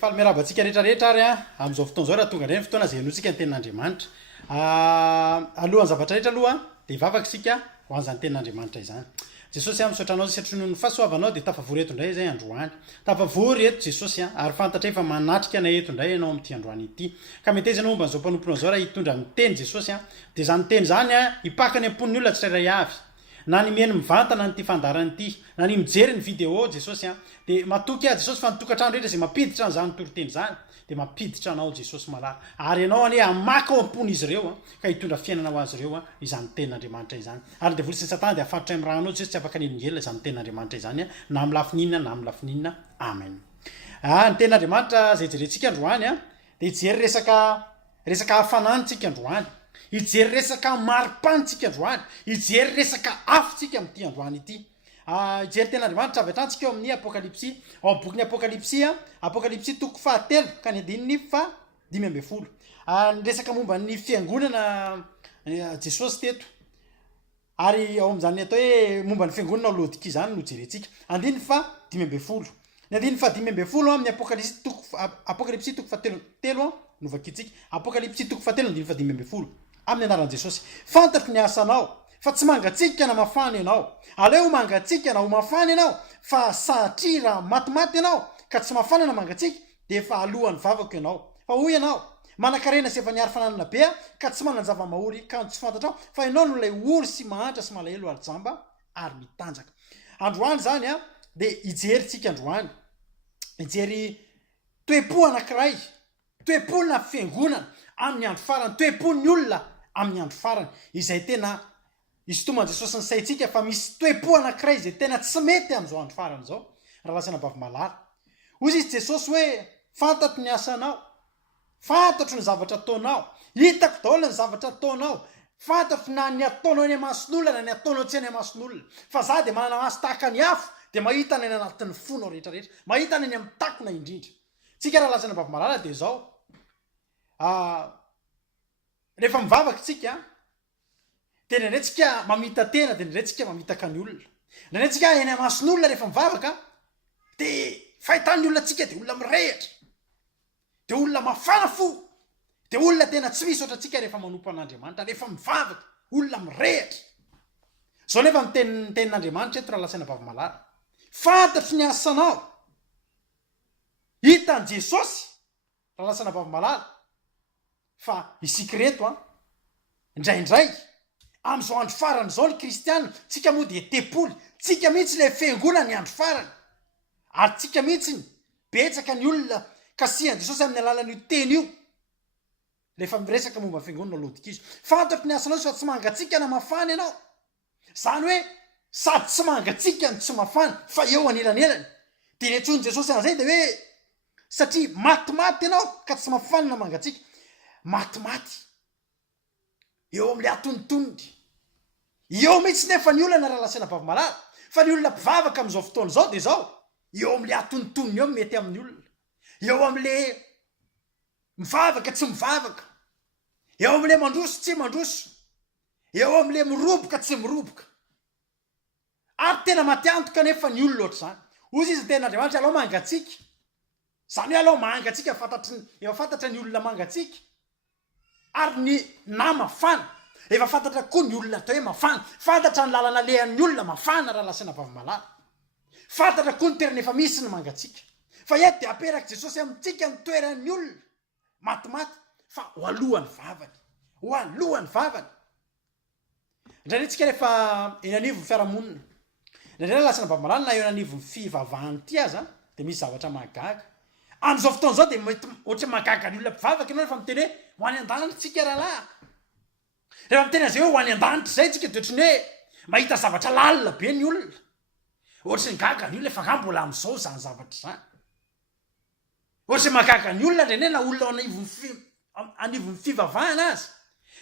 Falmerabantsika rehetrarehetra ary amin'izao fotoan'izao raha tonga indray ny fotoana izay henoantsika ny tenin'Andriamanitra. Alohan'ny zavatra rehetra aloha dia hivavaka isika ho an'izany tenin'Andriamanitra izany. Jesosy misaotra anao sy atronon'ny fahasoavanao dia tafavory eto indray izay androany. Tafavory eto Jesosy ary fantatra efa manatrika na eto indray ianao amin'ity androany ity. Ka metezana momba an'izao mpanompono an'izao raha hitondra amin'ny teny Jesosy dia izany teny izany hipakany am-pon'ny olona tsirairay avy. Na ny mihaino mivantana ny ty fandarany ity, na ny mijery ny vidéo Jesosy dia matoky Jesosy fa nytokantrano rehetra izay mampiditra an'izany toroteny izany dia mampiditra anao Jesosy malala. Ary ianao anie hamaka ao am-pony izy ireo ka hitondra fiainana ho azy ireo izany tenin'Andriamanitra izany. Ary dia volisy Satana dia afatotra amin'ny rahanao Jesosy tsy afaka ninongelina izany tenin'Andriamanitra izany na amin'ny lafininina na amin'ny lafininina. Amen. Ny tenin'Andriamanitra izay jerentsika androany dia hijery resaka hafanantsika androany. Hijery resaka maripanytsika androany, hijery resaka afitsika amin'ity androany ity. Hijery tenin'Andriamanitra avy hatransika eo amin'ny Apokalipsy, ao bokin'ny Apokalipsy toko 7 ka ny andininy 15. Ny resaka momba ny fiangonana Jesosy teto. Ary ao amin'izany atao hoe momba ny fiangonana Laodikia izany no jerentsika. Andininy 15. Ny andininy 15 amin'ny Apokalipsy toko 7 no vakitsika. Apokalipsy toko 7 andininy 15. Amin'ny anaran'i Jesosy, fantatro ny asanao, fa tsy mangatsika na mafana ianao. Aleo mangatsika na ho mafana ianao, fa satria raha matimaty ianao ka tsy mafana na mangatsika dia efa alohan'ny vavako ianao. Fa hoy ianao, manan-karena sy efa niary fananana be ka tsy manana zava-mahory ka tsy fantatrao, fa ianao no ilay ory sy mahantra sy malahelo ary jamba ary mitanjaka. Androany zany dia hijeritsika androany. Hijery toe-po anankiray, toe-polona fiangonana amin'ny andro farany, toe-pon'ny olona amin'ny andro farany, izay tena isotoman'i Jesosy ny saintsika fa misy toe-po anankiray izay tena tsy mety amin'izao andro farany izao, raha lasana bavy-malala. Hoy izy Jesosy hoe fantatro ny asanao, fantatro ny zavatra ataonao, hitako daholo ny zavatra ataonao, fantatro na ny ataonao any amason'olona na ny ataonao tsy any amason'olona, fa za dia manana maso tahaka ny afo dia mahita ny anatin'ny fonao rehetrarehetra, mahita ny any amin'ny takona indrindra. Tsika raha lasana bavy-malala dia izao. Rehefa mivavaka tsika dia ndraindraitsika mamita tena dia ndraindraitsika mamitaka ny olona. Ndraindraitsika eny amason'olona rehefa mivavaka dia fahitan'ny olona tsika dia olona mirehatra, dia olona mafana fo, dia olona tena tsy misy oatra tsika rehefa manompo an'Andriamanitra, rehefa mivavaka olona mirehatra. Zao nefa ny tenin'Andriamanitra eto raha lasaina bavy-malala, fantatro ny asanao, hitan'i Jesosy raha lasana bavy-malala fa isika reto indraindray amin'izao andro farany izao ny kristianina, tsika moa dia te-poly, tsika mihitsy ilay fiangonana ny andro farany, ary tsika mihitsy betsaka ny olona kasihan'i Jesosy amin'ny alalan'io teny io rehefa miresaka momba ny fiangonana Laodikia. Fantatro ny asanao fa tsy mangatsika na mafana ianao. Zany hoe sady tsy mangatsika ny tsy mafana fa eo anelanelany. Dia ny antsoin'i Jesosy an'izay dia hoe satria matimaty ianao ka tsy mafana na mangatsika. Matimaty eo amin'ilay atontonony, eo mihitsy nefa ny olana raha lasana bavy-malala, fa ny olona mpivavaka amin'izao fotoana izao dia izao, eo amin'ilay atontonony eo mety amin'ny olona, eo amin'ilay mivavaka tsy mivavaka, eo amin'ilay mandroso tsy mandroso, eo amin'ilay miroboka tsy miroboka, ary tena matiantoka nefa ny olona ohatr'izany. Hoy izy tenin'Andriamanitra, alao mangatsika, zany hoe alao mangatsika, efa fantatra ny olona mangatsika, ary ny na mafana efa fantatra koa ny olona atao hoe mafana, fantatra ny lalana lehan'ny olona mafana raha lasana bavy-malala, fantatra koa ny toerana efa misy ny mangatsika. Fa eto dia aperak' Jesosy amintsika ny toeran'ny olona matimaty fa ho alohan'ny vavany, ho alohan'ny vavany. Indraindray tsika rehefa eny anivon'ny fiarahamonina, indraindray lasana bavy-malala na eo anivon'ny fivavahany ity aza dia misy zavatra mahagaga. Amin'izao fotoana izao dia mety ohatra mahagaga ny olona mpivavaka ianao rehefa miteny hoe ho any an-danitra tsika rahalahy. Rehefa miteny an'izay hoe ho any an-danitra izay tsika dia ohatrany hoe mahita zavatra lalina be ny olona. Ohatra ny gaga ny olona efa nga mbola amin'izao izany zavatra izany. Ohatra mahagaga ny olona indray na olona anivon'ny fivavahana azy.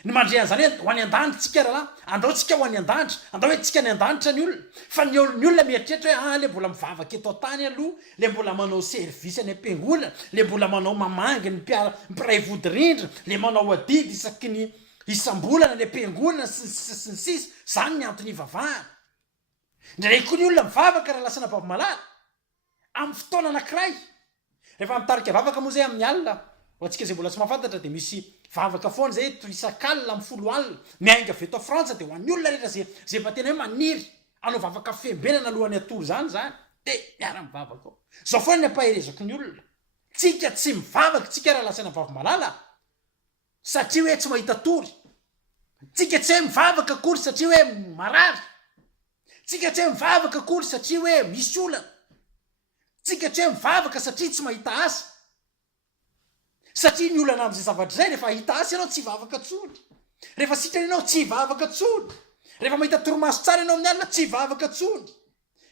Ny mandre an'izany hoe ho any an-danitra tsika rahalahy, andao tsika ho any an-danitra, andao hoe tsika any an-danitra ny olona. Fa ny olona mieritreritra hoe le mbola mivavaka eto an-tany aloha, le mbola manao servisy any am-piangonana, le mbola manao mamangy ny mpiray vody-rindrina, le manao adidy isaky ny isam-bolana ny am-piangonana sy ny sisa, zany ny antony ivavahana. Indraindray koa ny olona mivavaka raha lasana bavy-malala amin'ny fotoana anankiray rehefa mitarika vavaka moa zay amin'ny alina ho atsika zay mbola tsy mahafantatra de misy vavaka foana zay toisakalina amin'ny folo alina miainga avy eto frantsa de ho an'ny olona rehetra zay mba tena hoe maniry anao vavaka fembenana alohan'ny atory zany de miara mivavaka ao zao foana ny ampaherezako ny olona tsika tsy mivavaka tsika raha lasana vavy malala satria hoe tsy mahita tory tsika tsy hoe mivavaka akory satria hoe marary tsika tsy hoe mivavaka akory satria hoe misy olana tsika tsy hoe mivavaka satria tsy mahita asa satria ny olana am'izay zavatra zay rehefa hita asa ianao tsy hivavaka tsony rehefa sitrany ianao tsy hivavaka tsony rehefa mahita toromaso tsara ianao amin'ny alina tsy hivavaka tsony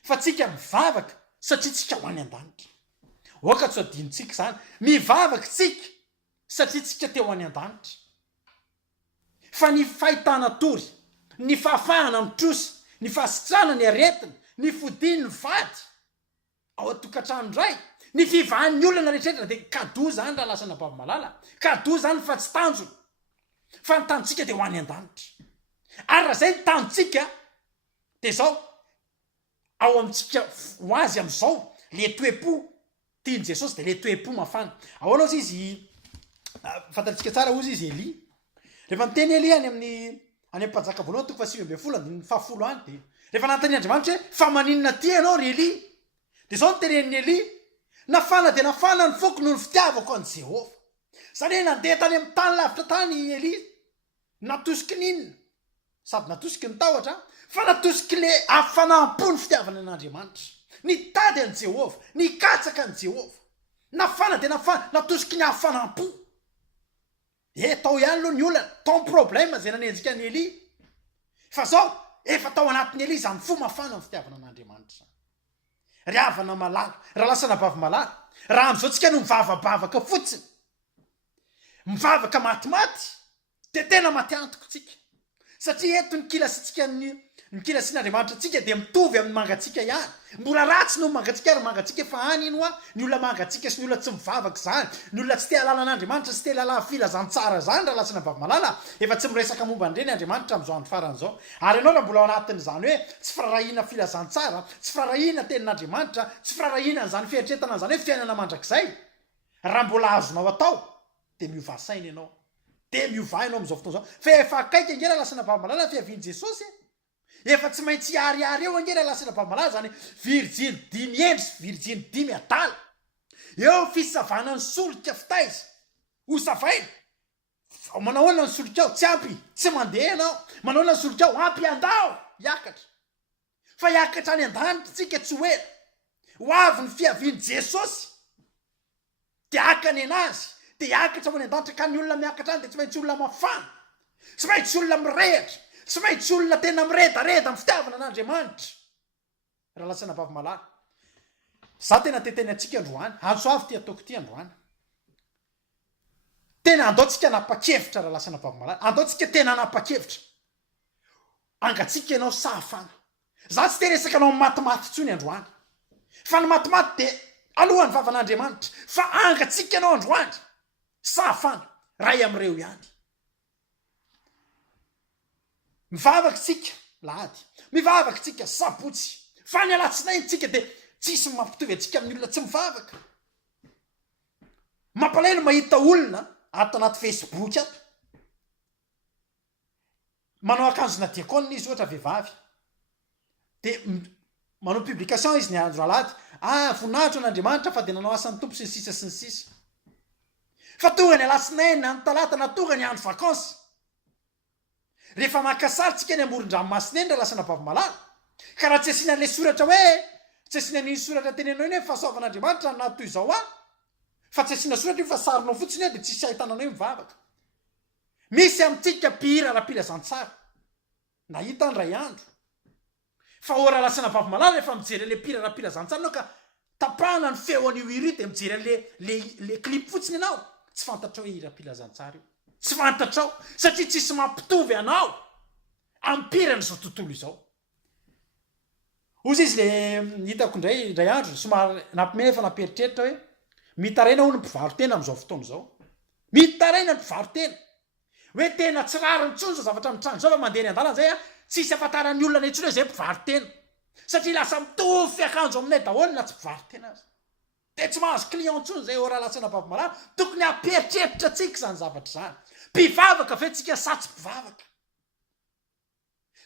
fa tsika mivavaka satria tsika ho any an-danitra oka tsy adinontsika zany mivavaka tsika satria tsika teo any an-danitra fa ny fahitana tory ny fahafahana mitrosa ny fahasitrana ny aretina ny fodiny ny vady ao atokantrano ray ny fivahan'ny olana rehetrretra de kado zany raha lasana bavy malala kado zany fa tsy tanjona fa ny tanjontsika de ho any an-danitra ary raha zay ny tanjontsika de zao ao amintsika ho azy am'izao le toe-po tiany jesosy de le toe-po mafana ao anao izy fantatsika tsara ozy izy Eli rehefa miteny Eli any amin'ny mpanjaka voalohany toko fa 9 ny fahafolo any de rehefa nanontanian'Andriamanitra hoe fa maninona ty ianao ry Eli de zao nyteren'ny Eli nafana de nafana ny foko noho ny fitiavako an' Jehova zany hoe nandeha tany amin'ny tany lavitra tany Eli natosiky n'inona sady natosiky ny tahotra fa natosiky le afanam-po ny fitiavana an'Andriamanitra ny tady an' Jehova ny katsaka an' Jehova nafana de nafana natosiky ny afanam-po tao ihany aloha ny olana tao problème zay nanenjika ny Eli fa zao efa tao anatin'ny Eli zany fo mafana ny fitiavana an'Andriamanitra ry havana malala raha lasana vavy malala raha am'izao tsika no mivavabavaka fotsiny mivavaka matimaty de tena maty antoko tsika satria eto ny kilasitsika ny kilasian'Andriamanitra tsika de mitovy amin'ny mangatsika ihany mbola ratsy no mangatsika ary mangatsika efa any ino a ny olona mangatsika sy ny olona tsy mivavaka zany ny olona tsy te halala an'Andriamanitra sy te lalà filazantsara zany raha lasana vavy malala efa tsy miresaka momba an'ireny Andriamanitra am'izao andro faran'izao ary ianao raha mbola ao anatin'izany hoe tsy firarahiana filazantsara tsy firarahiana tenin'Andriamanitra tsy firarahiana n'izany fihetretana n'izany hoe fiainana mandrakizay raha mbola azonao atao de miova saina ianao de miova ianao am'izao fotoana zao fa efa akaiky angera lasana vavy malala fiavian'i Jesosy efa tsy maintsy ariary eo angera lasana vavy malala zany virjiny 10 endry sy virjiny 10 adala eo fisavana ny solika fitaiza ho savaina manao ahoana ny solika ao tsy ampy tsy mandeha ianao manao ahoana ny solika ao ampy andao hiakatra fa hiakatra any an-danitra tsika tsy hoera ho avy ny fiavian'i Jesosy de akany anazy de hiakatra ho any an-danitra ka ny olona miakatra any de tsy maintsy olona mafana tsy maintsy olona mirehatra tsy maintsy olona tena miredareda amin'ny fitiavana an'Andriamanitra raha lasana vavy malala za tena teteny atsika androany antso avy ty ataoko ty androany tena andaotsika napa-kevitra raha lasana vavy malala andaotsika tena napa-kevitra angatsika ianao sahafana za tsy te resaka anao matimaty tsony androany fa ny matimaty de alohan'ny vavan'Andriamanitra fa angatsika ianao androany sahafana ray am'ireo ihany mivavaka tsika lahady mivavaka tsika sabotsy fa ny alatsinainy tsika de tsisy mampitovy atsika amin'ny olona tsy mivavaka mampalahelo mahita olona ato anaty Facebook ato manao akanjona diakona izy ohatra vehivavy de manao publication izy ny andro alahady voninahitra an'Andriamanitra fa de nanao asan'ny tompo sy ny sisa sy ny sisa fa tonga ny alatsinainy na ny talata na tonga ny andro vakansa rehefa makasary tsika ny amoron-dranomasina eny raha lasana vavy malala ka raha tsy asianan'le soratra hoe tsy asianan'iny soratra tenenao iny hoe fahasoavan'Andriamanitra na toy izao fa tsy asiana soratra io fa sarinao fotsiny de tsisy ahitananao hoe mivavaka misy amintsika pihira ara-pilazantsara nahita ny ray andro fa ora lasana vavy malala rehefa mijery le pihira ara-pilazantsara anao ka tapahana ny feo an'io hira io de mijery le clip fotsiny ianao tsy fantatrao hoe hira-pilazantsara io tsy fantatrao satria tsisy mampitovy anao ampirany zao tontolo izao ozy izy le hitako indray andro somary nampimena efa namperitreritra hoe mitaraina ho ny mpivaro tena am'izao fotoana izao mitaraina ny mpivaro tena hoe tena tsy rariny ntsony zao zavatra mitrano zao fa mandeha ny an-dalana zay tsisy afantaran'ny olona nentsony hoe zay mpivaro tena satria lasa mitovy fiakanjo aminay daholo na tsy mpivaro tena azy de tsy mahazo client ntsony zay ora lasana vavimalala tokony amperitreritra atsika zany zavatra zany mpivavaka ve tsika satsy mpivavaka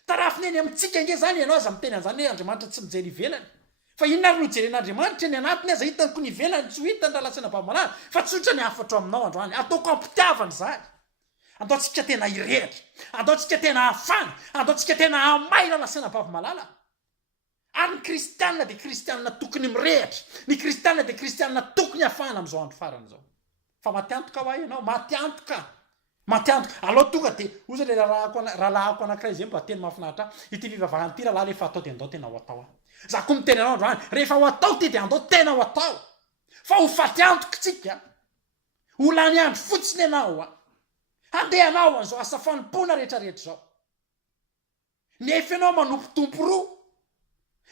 tarafiny eny amitsika nge zany ianao aza miteny an'izany hoe andriamanitra tsy mijery ivelany fa inona ry no jeren'andriamanitra ny anatiny aza hitany ny ivelany tsy ho hitany raha lasana vavimalala fa tsotra ny afatra aminao androany ataoko ampitiavany zany andaotsika tena irehitra andaotsika tena afana andaotsika tena amay raha lasana vavimalala ary ny kristianina de kristianina tokony mirehitra ny kristianina de kristianina tokony afana am'izao andro farany zao fa matiantoka ho ahy ianao matiantoka aloha tonga de oza le rahalahako anankiray zay mba teny mahafinaritra ity fivavahany ty rahalahy rehefa atao de andao tena ho atao za koa miteny anao androany rehefa ho atao ty de andao tena ho atao fa ho faty antokatsika ho lany andro fotsiny ianao andeha anao an'izao asa fanompona rehetrarehetra zao nefa ianao manompotompo roa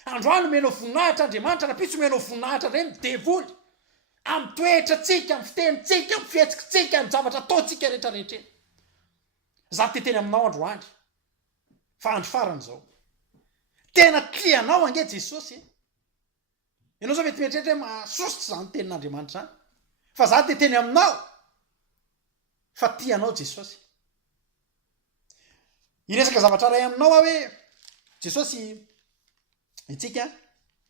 androany menao voninahitra andriamanitra napitso menao voninahitra reny midevoly amy toetra tsika amy fitenitsika amy fihetsikitsika amy zavatra ataotsika rehetrarehetra eny za te teny aminao androany fa andro farany zao tena tianao ange jesosy ianao zao mety mieritreritra hoe mahasositra zany tenin'andriamanitra zany fa za te teny aminao fa tianao jesosy iresaka zavatra ray aminao a hoe jesosy itsika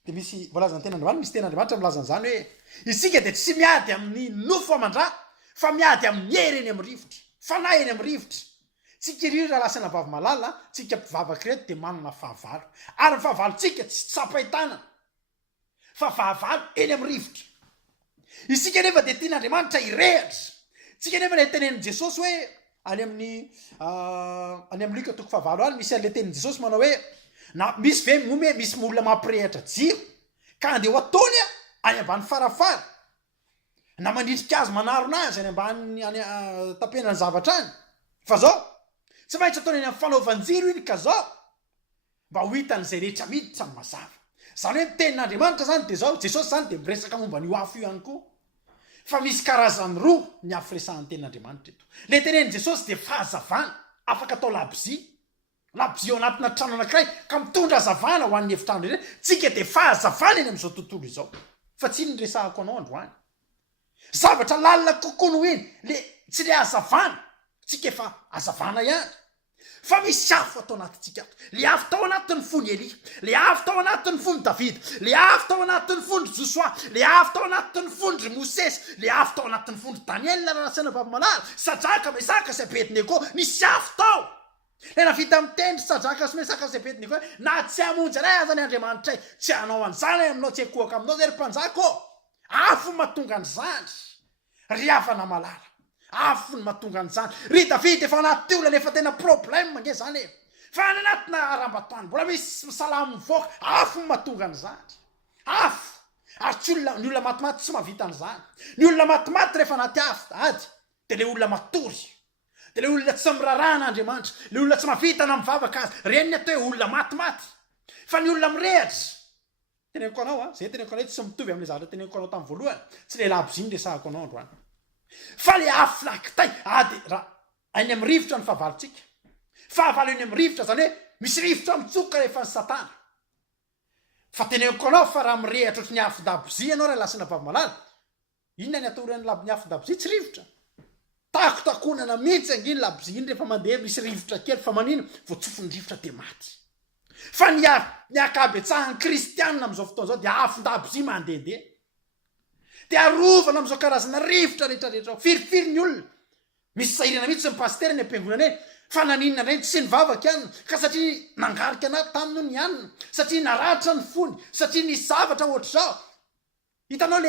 de misy voalazany ten'andriamanitra misy ten'andriamanitra milazan'izany hoe isika de tsy miady amin'ny nofo amandra fa miady amin'ny hery eny amin'ny rivotra fanahy eny amin'ny rivotra tsika iry raha lasana vavimalala tsika mpivavaka reto de manana fahavalo ary ny fahavalontsika tsy tsapahitana fa fahavalo eny amin'ny rivotra isika nefa de tian'andriamanitra irehitra tsika nefa le tenen'i jesosy hoe any amin'ny lika toko fahavalo any misy an'le tenin'i jesosy manao hoe na misy ve mome misy molona mampirehitra jiro ka andeha ho ataony any ambany farafara na mandritrika azy manarona azy any ambany tapena ny zavatra any fa zao tsy maintsy ataony any amin'ny fanaovanjiro iny ka zao mba ho hitan'izay rehetra miditra ny mazava zany hoe tenin'andriamanitra zany de zao jesosy zany de miresaka momba ny afo io ihany koa fa misy karazany roa ny afiresahan'ny tenin'andriamanitra eto le tenen'i jesosy de fahazavana afaka atao labozia eo anatina trano anankiray ka mitondra hazavana ho an'ny efitrano rehetra tsika de fahazavana eny am'izao tontolo izao fa tsy ny resahako anao androany zavatra lalina kokoa no iny le tsy le hazavana tsika efa hazavana ihany fa misy afo atao anatintsika ato le afo tao anatin'ny fony Elia le afo tao anatin'ny fony Davida le afo tao anatin'ny fony Josoa le afo tao anatin'ny fony Mosesy le afo tao anatin'ny fony Daniel rasana vavimalala Sadraka Mesaka sy Abednego nisy afo tao le navita mitendry Sadraka sy Mesaka sy Abednego na tsy hamonjy anay aza ny Andriamanitra tsy hanao an'izany aminao tsy hakohaka aminao zay ry mpanjaka afo mahatonga an'izany ry havana malala afo ny mahatonga an'izany ry Davida efa anaty olona nefa tena problème nge zany fa any anatina arambatoany mbola misy salamo mivoaka afo ny mahatonga an'izany afo ary tsy olona ny olona matimaty tsy mahavita an'izany ny olona matimaty rehefa anaty afo ady de le olona matory de le olona tsy mirarana Andriamanitra le olona tsy mahavita na mivavaka azy reny ny atao hoe olona matimaty fa ny olona mirehatra teneniko anao zay teneniko anao tsy mitovy amin'le zavatra teneniko anao tamin'ny voalohany tsy le laboziny resahako anao androany fa le afo lakitay ady raha any amin'ny rivotra ny fahavalontsika fahavalo eny amin'ny rivotra zany hoe misy rivotra mitsoka rehefa ny Satana fa teneniko anao fa raha mirehatra ohatry ny afo-dabozia anao raha lasana vavimalala inona ny atorany ny afo-dabozia tsy rivotra takotakonana mihitsy anginy labozia iny rehefa mandeha misy rivotra kely fa manino voatsofin'ny rivotra de maty fa ny akabetsahan'ny kristianina am'izao fotoana zao de afo-dabozia mandehandeha de arovana am'izao karazana rivotra rehetrarehetra firifiry ny olona misy sahirana mihitsy ny pastera ny ampiangonana eny fa naninona indray tsy nivavaka ihany ka satria nangarika anaty tamino ny anina satria naratra ny fony satria ny zavatra ohatra zao hitanao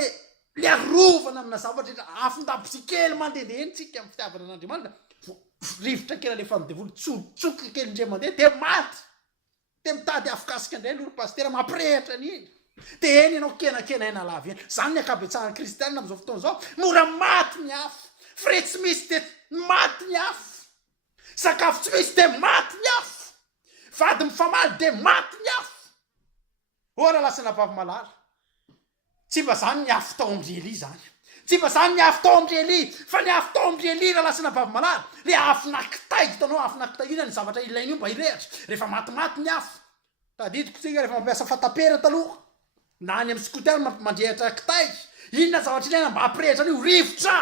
le arovana amina zavatra rehetra afo-dabozia kely mandehandeha eny tsika amin'ny fitiavana an'Andriamanitra rivotra kely alefa midevolo tsotsoka kely indray mandeha de maty de mitady afokasika indray lolo pastera mampirehitra an'iny de eny ianao kenakena ena lava eny zany ny akabetsahan'ny kristianina am'izao fotoana zao mora maty ny afo fre tsy misy de maty ny afo sakafo tsy misy de maty ny afo vady mifamaly de maty ny afo ora lasana vavimalala tsy mba zany ny afo tao am'ry Elia zany tsy mba zany ny afo tao am'ry Elia fa ny afo tao am'ry Elia raha lasana vavimalala le afo nakitay hitanao afo nakitay ina ny zavatra ilainy io mba hirehatra rehefa matimaty ny afo tadidiko tsika rehefa mampiasa fatapera taloha na any amin'ny scooter mandrehatra kitay inona zavatra ilaina mba hampirehitra an'io rivotra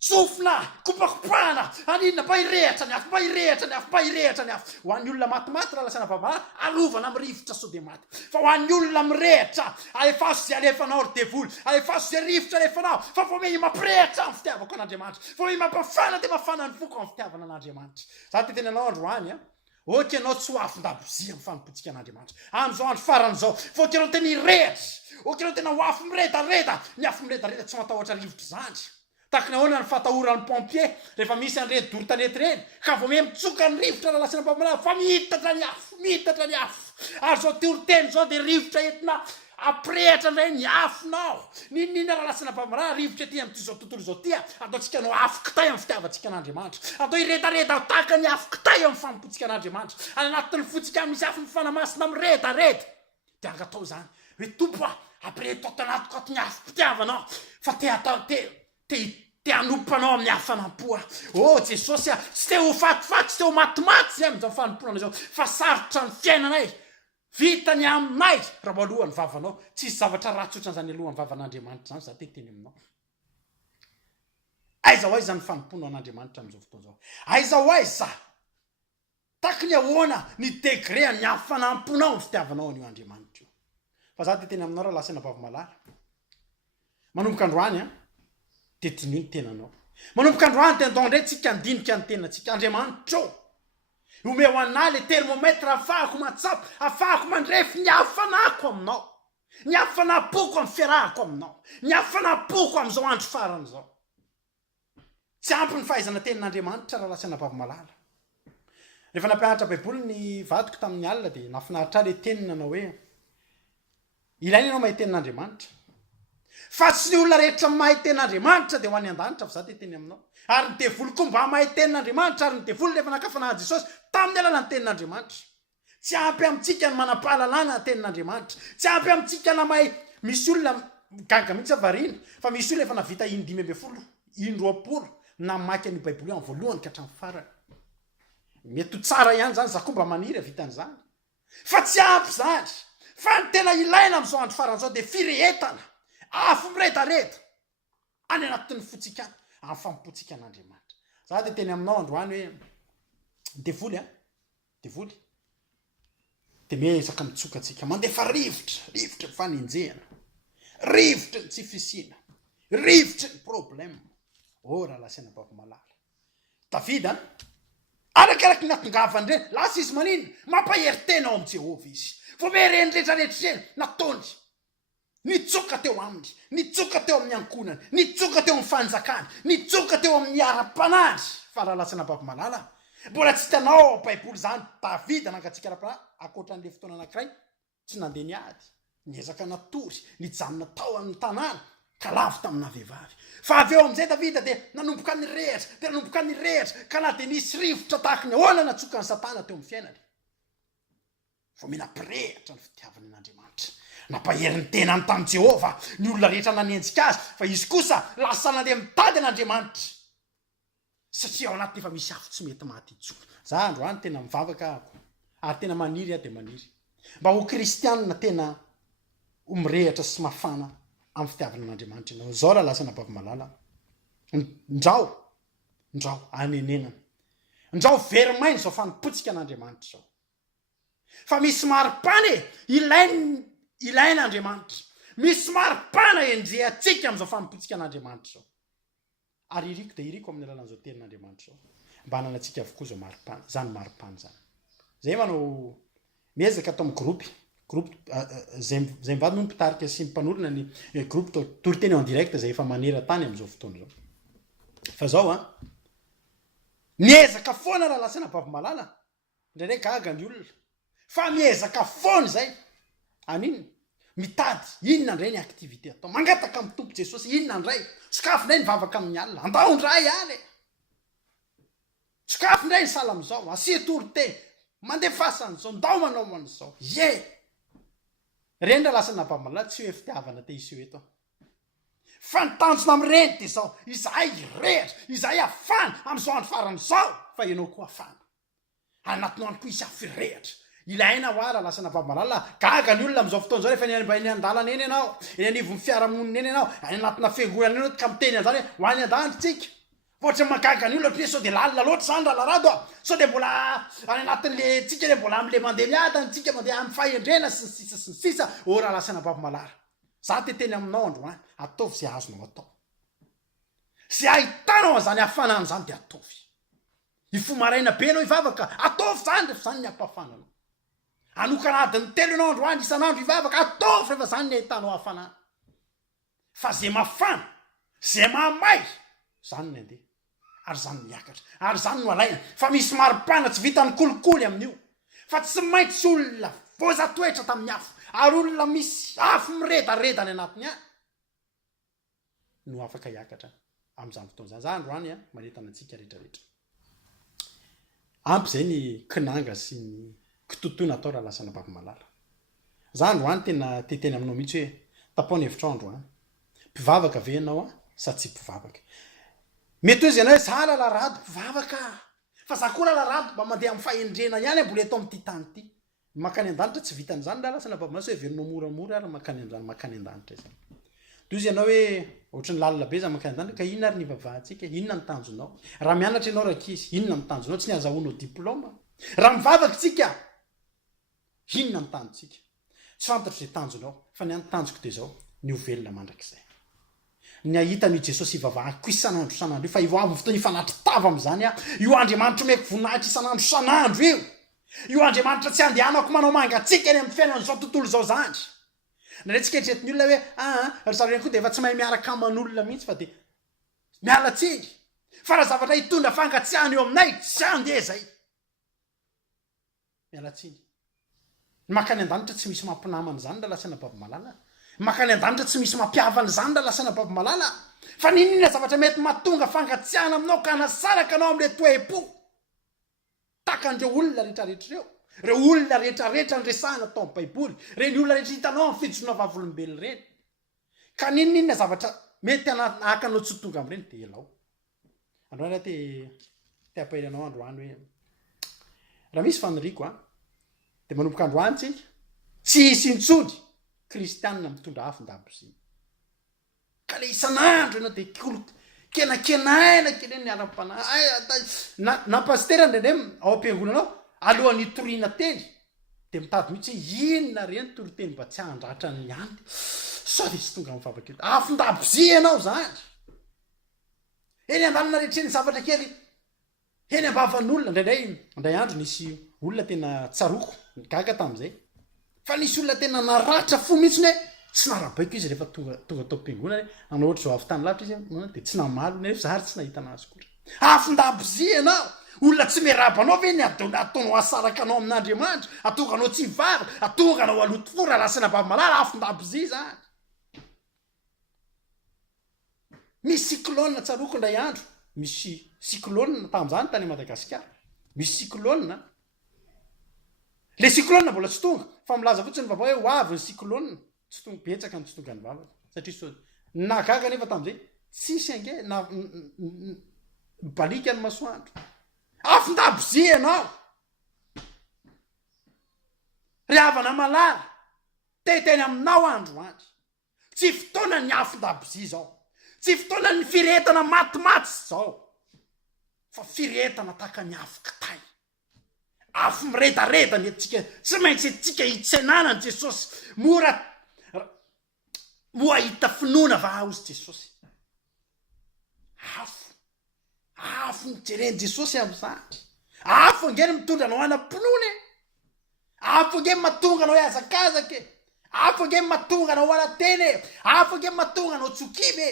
tsofina kopakopahana aninona mba hirehitra ny afo mba hirehitra ny afo mba hirehitra ny afo ho an'ny olona matimaty raha lasana vavana alovana amin'ny rivotra so de maty fa ho an'ny olona mirehitra alefaso zay alefanao ry devoly alefaso zay rivotra alefanao fa vo meny mampirehitra amin'ny fitiavako an'andriamanitra vo meny mampafana de mafana ny foko amin'ny fitiavana an'andriamanitra za ty teny anao androany oky anao tsy ho afon-dabozia amin'ny fanompotsika an'andriamanitra am'izao andro farany zao foky anao tena hirehitra oky anao tena ho afo miredareda ny afo miredareda tsy matahotra rivotra zany takony ahoana ny fatahoran'ny pompier rehefa misy an'ireny dorotanety reny ka vo me mitsoka ny rivotra raha lasina mpamalala fa mitatra ny afo ary zao teoriteny zao de rivotra entina ampirehitra ndray ny afonao ninina raha lasina mpamalala rivotra ty am'ty zao tontolo zao tya ataontsika anao afo kitay amin'ny fitiavantsika an'andriamanitra atao iredareda taka ny afo kitay amin'ny fanompotsika an'andriamanitra any anatin'ny fotsika misy afo mifanamasina miredareda de angatao zany hoe tompo ampirehito ato anatiko ato ny afo mpitiavanao fa te anompanao amin'ny hafanam-poa jesosy tsy te ho fatifaty tsy te ho matimaty zay am'izao fanomponana zao fa sarotra ny fiainanay vitany aminay raha ho alohany vavanao tsisy zavatra ratsy ohatran'izany alohan'ny vavan'andriamanitra zany za teteny aminao aiza ho aiza ny fanompono an'andriamanitra am'izao fotoana zao aiza ho aiza takony ahoana ny degré amin'ny hafanam-ponao ny fitiavanao an'io andriamanitra io fa za teteny aminao raha lasana vavamalala manomboka androany tetiny io ny tenanao manomboka androany tendao ndray tsika andinika ny tenatsika andriamanitra ome ho anay le termometra afahako matsapy afahako mandrefy ny hafanako aminao ny hafanapoko amin'ny fiarahako aminao ny hafanapoko am'izao andro farany zao tsy ampy ny fahaizana tenin'andriamanitra raha lasana vavamalala rehefa nampianatra baiboly ny vadiko tamin'ny alina de nafinaritra le tenina anao hoe ilaina ianao mahay tenin'andriamanitra fa tsy ny olona rehetra mahay tenin'andriamanitra de ho an'ny an-danitra fa za teteny aminao ary ny devoly koa mba mahay tenin'andriamanitra ary ny devoly rehefa nakafanahy jesosy tamin'ny alalany tenin'andriamanitra tsy ampy amintsika ny manam-pahalalana ny tenin'andriamanitra tsy ampy amintsika na mahay misy olona gaga mihitsy avariana fa misy olona efa navita 5 120 na mamaky an'io baiboly amin'ny voalohany ka hatramin'ny farany mety ho tsara ihany zany za koa mba maniry avitan'izany fa tsy ampy zany fa ny tena ilaina am'izao andro farany zao de firehetana afo miredareda any anatin'ny fotsikana amin'ny fampotsika an'andriamanitra za de teny aminao androany hoe devoly devoly de miezaka mitsoka atsika mandefa rivotra fanenjehana rivotra ny tsy fisina rivotra ny problème raha lasana vavamalala davida arakaraky natongavany reny lasa izy manina mampaheritenao am' Jehova izy vo me reny rehetrarehetra reny nataony nitsoka teo aminy nitsoka teo amin'ny ankonany nitsoka teo amin'ny fanjakany nitsoka teo amin'ny ara-panandry fa raha lasana vavamalala mbola tsy hitanao baiboly zany davida nangatsika ara-panandry akoatran'le fotoana anankiray tsy nandeha niady niezaka natory nijanona tao amin'ny tanàna ka lavo tamina vehivavy fa avy eo am'izay davida de nanomboka ny rehatra ka na de nisy rivotra tahaka ny ahoana natsoka ny satana teo amin'ny fiainany vo mena pirehitra ny fitiavany an'andriamanitra nampaheriny tenany tamin'i Jehova ny olona rehetra nanenjika azy fa izy kosa lasa nandeha mitady an'andriamanitra satria ao anaty efa misy afo tsy mety maty itsoka za androany tena mivavaka ako ary tena maniry de maniry mba ho kristianina tena ho mirehatra sy mafana amin'ny fitiavana an'andriamanitra ianao zao raha lasana vavamalala ndrao anenenana ndrao verimainy zao fanompotsika an'andriamanitra zao fa misy maripana ilaina andriamanitra misy maripana endre atsika am'izao fanompotsika an'andriamanitra zao ary iriko amin'ny alalan'izao tenin'andriamanitra zao mba hananatsika avokoa zao maripana zany maripana zany zay manao miezaka atao amin'ny groupe zay mivady no mpitarika sy mpanorona ny groupe toriteny en direct zay efa manera tany am'izao fotoana zao fa zao miezaka foana raha lasana vavamalala ndraindray gaga ny olona fa miezaka foana zay aniny mitady inona ndray ny activité atao mangataka amin'ny tompo Jesosy inona ndray sokafo ndray ny vavaka amin'ny alina andao ndray any sokafo ndray ny sala am'izao asitorite mandefasany zao ndao manao an'izao reny raha lasana vavamalala tsy hoe fitiavana te isy eto fa nitanjona amin'ireny de zao izahay rehatra izahay afana am'izao andro farany zao fa ianao koa afana anatinao any koa isy afo rehatra ilaina ho ara lasana vamalala gaga ny olona am'izao fotoana zao rehefa eny andalana eny ianao eny anivon'ny fiarahamonina eny ianao any anatina fiangonana eny ka miteny an'zany hoe ho any an-danitsika ohatra magaga ny olona sao de lalina loatra zany raha larado a sao de mbola any anatin'le tsika le mbola am'le mandeha miadany tsika mandeha amin'ny fahendrena sy ny sisa sy ny sisa o raha lasana vavamalala za te teny aminao andro ataovy zay azonao atao zay ahitanao an'zany hafanana zany de ataovy ifomaraina be anao ivavaka ataovy zany rehefa zany ny ampahafananao anokanadiny telo anao andro any isan'andro ivavaka ataovy rehefa zany ny ahitanao hafanana fa zay mafana zay mamay zany ny andeha ary zany miakatra ary zany no alaina fa misy maripana tsy vitany kolikoly amin'io fa tsy maintsy olona voazatoetra tamin'ny afo ary olona misy afo miredaredany anatiny any no afaka hiakatra am'izany fotoana zany za andro any manentana antsika rehetrarehetra ampy zay ny kinanga sy ny kitotoana atao raha lasana vavamalala za andro any tena teteny aminao mihitsy hoe tapony hevitra andro any mpivavaka ve ianao sa tsy mpivavaka mety hoe zay anao hoe za lalarado mpivavaka fa za koa lalarado mba mandeha amin'ny fahendrena ihany mbola eto amin'ity tany ity makany an-danitra tsy vitan'izany raha lasana vavamalala sao heverinao moramora ary makany an-danitra izany toy izy ianao hoe ohatry ny lalina be za makany an-danitra ka inona ary ny vavahantsika inona ny tanjonao raha mianatra ianao rakizy inona ny tanjonao tsy ny azahoanao diplôma raha mivavaka tsika inona ny tanjontsika tsy fantatro zay tanjonao fa ny anytanjoko de zao ny ovelona mandrakizay ny ahitany jesosy ivavahako isan'andro isan'andro io fa io avy fotoana ifanatritava am'izany io andriamanitra omeko voninahitra isan'andro isan'andro io andriamanitra tsy andehanako manao mangatsika eny amin'ny fiainana zao tontolo zao zany naretsika etretin'ny olona hoe zareny koa de efa tsy mahay miaraka aman'olona mihitsy fa de mialatsiny fa raha zavatra hitondra fangatsiahana eo aminay tsy andeha zay mialatsiny makany an-danitra tsy misy mampinamana zany raha lasana vavamalala makany an-danitra tsy misy mampiavana zany raha lasana vavamalala fa ninina zavatra mety mahatonga fangatsiahana aminao ka nasaraka anao am'le toe-po takan'ireo olona rehetrarehetra reo olona rehetrarehetra nyresahana atao amin'ny baiboly reny olona rehetra hitanao amin'ny fijona vavolombelona reny ka ninina zavatra mety ahaka anao tsy tonga am'ireny de elao androany raha te ampahiranao androany hoe raha misy faniriko de manomboka androany tsika tsy hisy intsony kristianina mitondra afon-dabozia ka le isan'andro ianao de kenakenaina kely ny aram-panahy na pastera ndrendre ao am-piangonanao alohan'ny toriana teny de mitady mihitsy inona reny toriteny mba tsy ahandratra ny any sao de tsy tonga mivavaka eto afon-dabozia ianao zany eny andalina rehetra ny zavatra kely eny ambavan'olona ndray andro nisy olona tena tsaroko gaga tam'izay fa nisy olona tena naratra fo mihitsy hoe tsy narabaiko izy rehefa tonga tao am-piangonana anao ohatra zao avy tany lavitra izy de tsy namalo nefa zary tsy nahita anazy koa afon-dabozia ianao olona tsy merabanao ve ny ataonao asaraka anao amin'andriamanitra atonga anao tsy hivavaka atonga anao aloto fo raha lasana vavamalala afon-dabozia zany misy cyclone tsaroko ndray andro misy cyclone tam'izany tany Madagasikara misy cyclone le cyclone mbola tsy tonga fa milaza fotsiny vava hoe ho avy ny cyclone tsy tonga betsaka ny tsy tonga ny vavaka satria so nagaga nefa tam'izay tsisy ange na balika ny masoandro afon-dabozia ianao ry havana malala teteny aminao andro andry tsy fotoana ny afon-dabozia zao tsy fotoana ny firetana matimaty zao fa firetana tahaka ny afokitay afo miredareda ny etsika tsy maintsy etsika hitsenana ny jesosy moa hita finoana vahaozy jesosy afo mijereny jesosy am'zany afo angeny mitondra anao ana-pinony afo angeny mahatonga anao hiazakazake afo angeny mahatonga anao ana-teny afo angeny mahatonga anao tsokive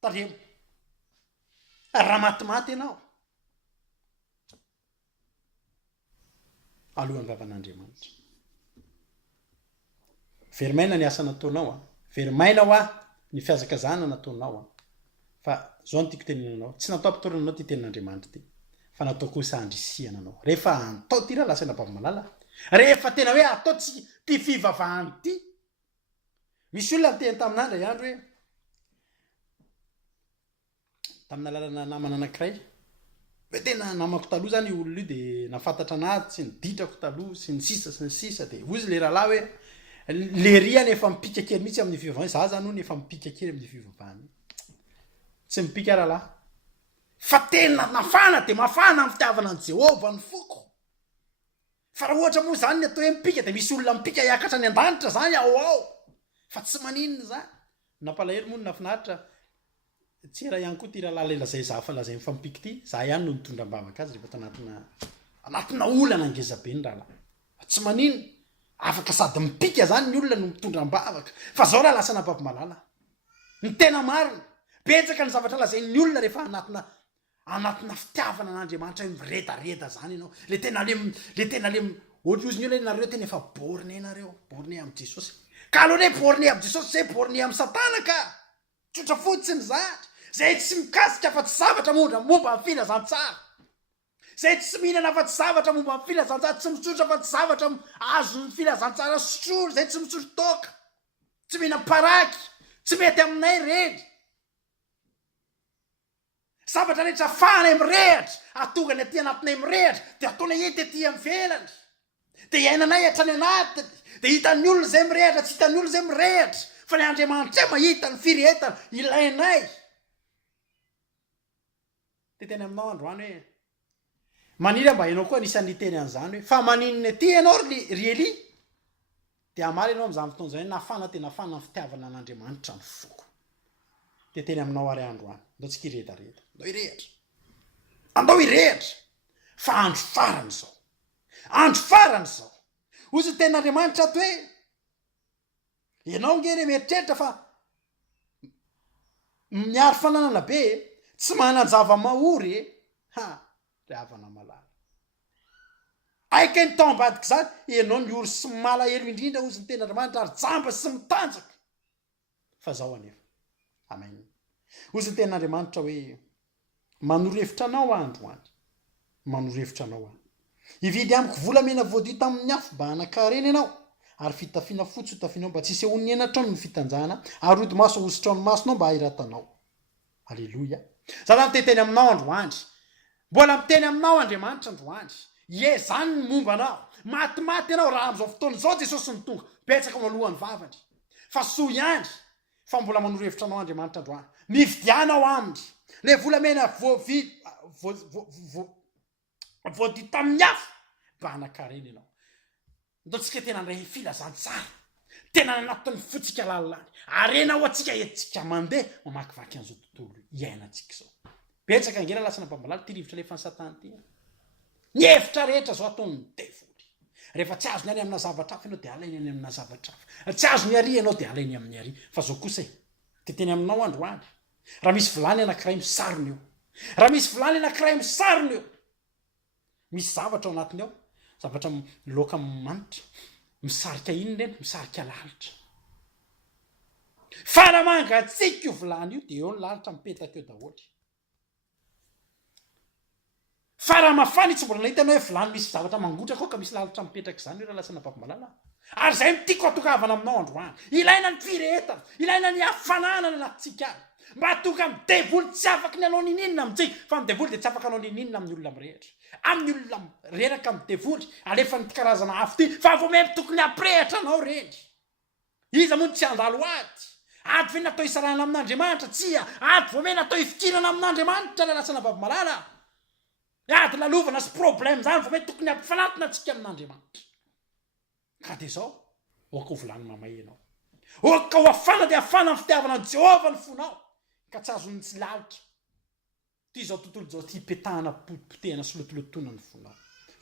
taremo raha matimaty ianao alohan'ny vavan'andriamanitra verimaina ny asa nataonao verimainao ny fiazakazana nataonao fa zao ny tiako teninanao tsy natao ampitorana anao ty tenin'andriamanitra ty fa natao kosa andrisihana anao rehefa antao ty raha lasana vavamalala rehefa tena hoe atao tsy ty fivavahany ty misy olona miteny taminandra iandro hoe tamina lalana namana anankiray hoe tena namako taloha zany olona io de nafantatra anazy sy niditrako taloha sy ny sisa de ozy le rahalahy hoe le riany efa mipika kely mihitsy amin'ny fivavahany za zany ho nefa mipika kely amin'ny fivavahany tsy mipika rahalahy fa tena mafana de mafana amin'ny fitiavana an' Jehova ny foko fa raha ohatra moa zany ny atao hoe mipika de misy olona mipika hiakatra ny an-danitra zany ao fa tsy maninona zany nampalahelo moa ny nafinaritra tsy raha ihany koa ty rahalahy lelazay za fa lazay mifampiky ty za ihany no nitondram-bavaka azy rehefa tanatina olana angezabe ny rahalahy fa tsy maninona afaka sady mipika zany ny olona no mitondram-bavaka fa zao raha lasa napapimalala ny tena marina betsaka ny zavatra lazay ny olona rehefa anatina fitiavana an'Andriamanitra hoe miredareda zany ianao le tena le ohatra ozy ny olona nareo tena efa borné nareo borné am' Jesosy ka aloha hoe borné am' Jesosy zay borné am' Satana ka tsotra fotsiny zany zay tsy mikasika fa tsy zavatra momba ny filazantsara zay tsy mihinana fa tsy zavatra momba ny filazantsara tsy mitsotra fa tsy zavatra azo ny filazantsara sotrolo zay tsy mitsotro toka tsy mihina paraky tsy mety aminay reny zavatra rehetra afanay mirehatra atongany aty anatinay mirehatra de ataonay ety aty amin'ny velany de iainanay hatrany anatiny de hitan'ny olona zay mirehatra tsy hitan'ny olona zay mirehatra fa ny Andriamanitra mahita ny firehetana ilainay de teny aminao androany hoe maniry mba hainao koa anisan'ny teny an'izany hoe fa maninony aty ianao ry Eli de amary ianao am'izany fotoana zany nafana tena nafana ny fitiavana an'Andriamanitra ny foko de teny aminao ary androany andao tsika iredareda andao hirehatra fa andro farany zao ozy tena Andriamanitra ato hoe ianao ngeny mieritreritra fa miaro fananana be tsy manan-java mahory le havana malala aika ny tao ambadika zany ianao ny ory sy malahelo indrindra ozy ny tena Andriamanitra ary jamba sy mitanjaka fa zao anefa amen ozy ny ten'Andriamanitra hoe manoro-hevitra anao androany manoro-hevitra anao any hividy amiko volamena voadio tamin'ny afo mba hanakarena ianao ary fitafiana fotsy hotafianao mba tsy hisy ehon'ny enatrano ny fitanjahana ary ody maso hosotrano masonao mba hahiratanao aleloia za zany teteny aminao androany mbola miteny aminao Andriamanitra androany zany ny momba anao matimaty ianao raha am'izao fotoana zao Jesosy ny tonga betsaka malohany vavany fa soa ihany fa mbola manoro-hevitra anao Andriamanitra androany mividianao aminy le volamena voadio tamin'ny afo mba hanakarena ianao ndao tsika tena ndray filazantsara tena anatin'ny fotsika lalilany arenao atsika etsika mandeha mamakivaky an'izao tontolo iainantsika zao betsaka angela lasa nampambalala ty rivotra lefa ny Satana ty ny hevitra rehetra zao ataony devoly rehefa tsy azo ny ary amina zavatra hafa ianao de alainy any amina zavatra hafa tsy azo ny ary ianao de alainy amin'ny ary fa zao kosa de teny aminao androany raha misy vilany anankiray misarona eo raha misy vilany anankiray misarona eo misy zavatra ao anatiny ao zavatra loka manitra misarika inona misarika lalitra fara mangatsika io vilany io de eo ny lalitra mipetaka eo daholo fara mafany tsy mbola nahita anao hoe vilany misy zavatra mangotraka ao ka misy lalitra mipetraka izany io raha lasa napapimalala ary zay mitiko atokavana aminao androany ilaina ny firehetana ilaina ny hafanana anatsika mba atoka amin'ny devoly tsy afaka ny anao nininona amintsika fa amin'ny devoly de tsy afaka anao nininona amin'ny olona mirehatra amin'ny olona reraka amin'ny devoly alefa ny karazana afo ty fa vo memy tokony aprehatra anao reny iza moa tsy andalo ady ve natao isarana amin'Andriamanitra tsia ady vo me natao ifikirana amin'Andriamanitra la lasa nabavimalala ady lalovana sy problème zany vo me tokony ampifanatina atsika amin'Andriamanitra ka de zao oaka ho volany mamay ianao oaka ho afana de afana ny fitiavana an' Jehova ny fonao ka tsy azony tsy lalitra ty zao tontolo zao ty ipetahana potipotehana sy lotolotona ny fonao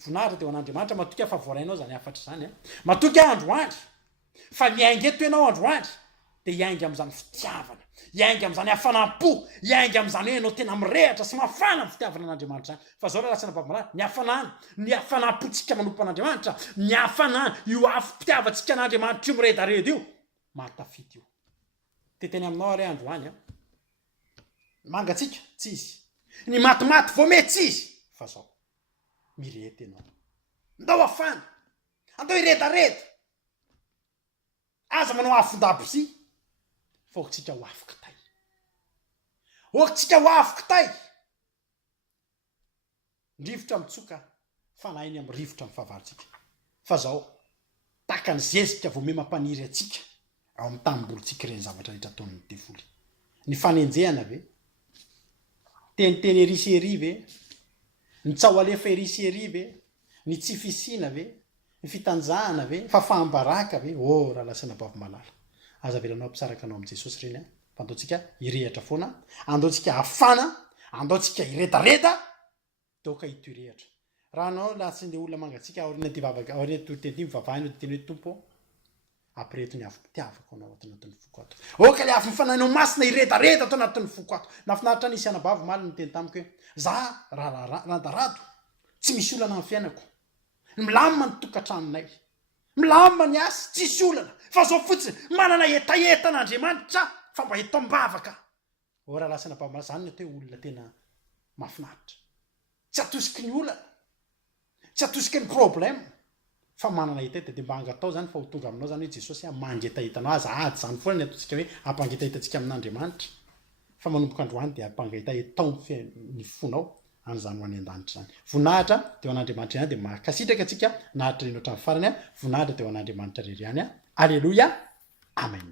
vonahitra de ho an'Andriamanitra matoky afa voarainao zany afatra zany matoky androany fa miainga eto ianao androany de iainga am'izany fitiavana iainga am'izany hafanam-po iainga am'izany hoe ianao tena mirehatra sy mafana ny fitiavana an'Andriamanitra zany fa zao raha lasa napapimalala ny hafanana ny hafanam-potsika manompo an'Andriamanitra ny hafanana io afo mpitiavatsika an'Andriamanitra io miredareda io matafity io teteny aminao ary androany mangatsika tsy izy ny matimaty vo mety tsy izy fa zao mirety ianao ndao afana andao hiredareda aza manao afondabosy fa okitsika ho afaka tay okitsika ho afaka tay ndrivotra mitsoka fanainy amin'ny rivotra amin'ny fahavaritsika fa zao taka ny zezika vao me mampaniry atsika ao amin'ny tambolontsika ireny zavatra rehetra ataon'ny devoly ny fanenjehana ve teniteny erisy ve ny tsao alefa erisy ve ny tsy fisina ve ny fitanjahana ve fafahambaraka ve raha lasana bavy malala aza velanao ampisaraka anao amin'i Jesosy reny fa andaontsika irehatra foana andaontsika hafana andaontsika iretareta toka itorehatra raha anao lasy ny olona mangatsika aoriana ty vavaka aoriana totety mivavahana teny hoe tompo apreto ny afo pitiavako anao ato anatin'ny foko ato oka le afo mifananao masina iretareta ato anatin'ny foko ato nafinaritra nisy anabavy maly ny teny tamiko hoe za randarado tsy misy olana amin'ny fiainako milamina ny tokantranonay milamina ny asy tsisy olana fa zao fotsiny manana etaetan'Andriamanitra fa mba eto ambavaka raha lasana bavy zany ny atao hoe olona tena mahafinaritra tsy atosiky ny olana tsy atosiky ny problème fa manana etaeta de mba angatao zany fa ho tonga aminao zany hoe Jesosy mangetahitanao azahady zany foana ny ataontsika hoe ampangetahitantsika amin'Andriamanitra fa manomboka androany de ampangetahetao ny fonao an'izany ho any an-danitra zany vonahitra teo an'Andriamanitra ihany de makasitraka atsika nahitra reny ohatrany farany vonahitra teo an'Andriamanitra rery ihany alleluia amen